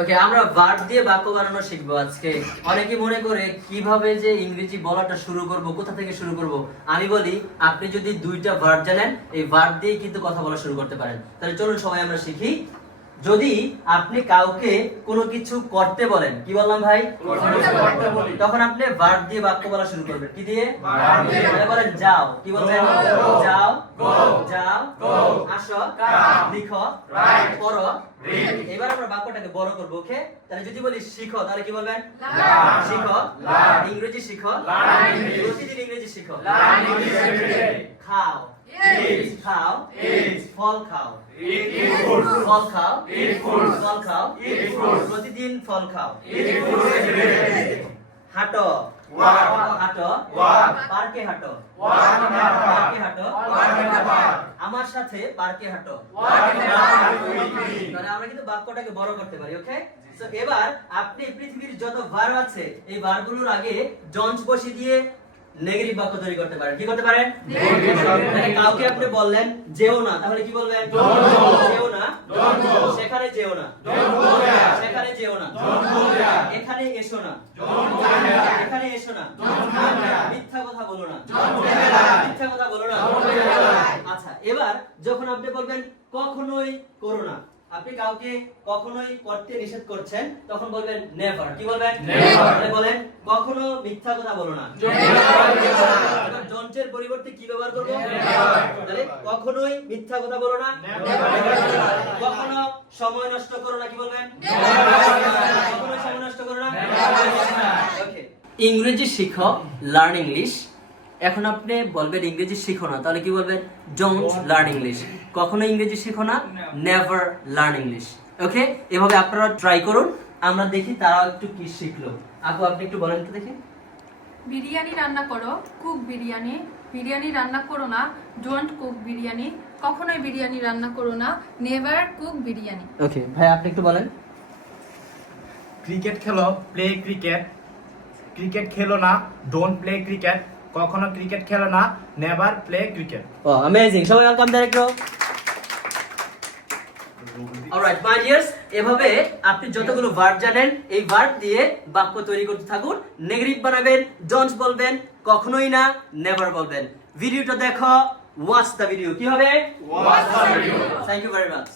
ওকে আমরা ভার্ব দিয়ে বাক্য বানানো শিখব। আজকে অনেকে মনে করে কীভাবে যে ইংরেজি বলাটা শুরু করব, কোথা থেকে শুরু করব। আমি বলি, আপনি যদি দুইটা ভার্ব জানেন, এই ভার্ব দিয়ে কিন্তু কথা বলা শুরু করতে পারেন। তাহলে চলুন সবাই আমরা শিখি। যদি আপনি কাউকে কোনো কিছু করতে বলেন কি বললাম ভাই? তখন আপনি ভার্ব দিয়ে বাক্য বলা শুরু করবেন। কি দিয়ে? বলেন যাও। কি বলবেন? Go. যাও। যাও. আসো। লিখো. পড়ো। এবার আমরা বাক্যটাকে বড় করব ওকে? তাহলে যদি বলি শিখো তাহলে কি বলবেন. শিখো। ইংরেজি শিখো। প্রতিদিন ইংরেজি শিখো. খাও। খাও. ফল খাও। ফল খাও. ফল খাও. প্রতিদিন ফল খাও। হাঁটো. হাঁটো. পার্কে হাঁটো। পার্কে হাঁটো. আমার সাথে পার্কে হাঁটো. তাহলে আমরা কিন্তু বাক্যটাকে বড় করতে পারি ওকে সো এবার আপনি পৃথিবীর যত ভার্ব আছে এই ভার্বগুলোর আগে জঞ্জ বসিয়ে দিয়ে নেগেটিভ বাক্য তৈরি করতে পারেন। কি করতে পারেন? মানে কাউকে আপনি বললেন যেও না। তাহলে কি বলবেন? যেও না। সেখানে যেও না. সেখানে যেও না. এখানে এসো না. এখানে এসো না। মিথ্যা কথা বলো না. মিথ্যা কথা বলো না. আচ্ছা এবার যখন আপনি বলবেন কখনোই করো না। আপনি কাউকে কখনোই করতে নিষেধ করছেন তখন বলবেন নেভার কি বলবেন. তাহলে বলেন কখনো মিথ্যা কথা বলো না। ডন্টের পরিবর্তে কি ব্যবহার করব? তাহলে কখনোই মিথ্যা কথা বলো না। কখনো সময় নষ্ট করো না কি বলবেন? কখনো সময় নষ্ট করো না? ইংরেজি শিখো লার্ন ইংলিশ এখন আপনি বলবেন ইংরেজি শিখো না তাহলে কি বলবেন? ডোন্ট লার্ন ইংলিশ কখনো ইংরেজি শিখো না? নেভার লার্ন ইংলিশ ওকে এভাবে আপনারা ট্রাই করুন আমরা দেখি তারা একটু কি শিখলো। আপু আপনি একটু বলেন তো দেখি। বিরিয়ানি রান্না করো কুক বিরিয়ানি। বিরিয়ানি রান্না করো না ডোন্ট কুক বিরিয়ানি। কখনোই বিরিয়ানি রান্না করো না নেভার কুক বিরিয়ানি। ওকে ভাই আপনি একটু বলেন। ক্রিকেট খেলো প্লে ক্রিকেট ক্রিকেট খেলো না ডোন্ট প্লে ক্রিকেট কখনো ক্রিকেট খেলো না never play cricket oh amazing সবাই welcome director alright my dears এভাবে আপনি যতগুলো ভার্ব জানেন এই ভার্ব দিয়ে বাক্য তৈরি করতে থাকুন। নেগেটিভ বানাবেন ডোন্ট বলবেন কখনোই না নেভার বলবেন। ভিডিওটা দেখো ওয়াচ দ্য ভিডিও কি হবে? Watch the video. Thank you very much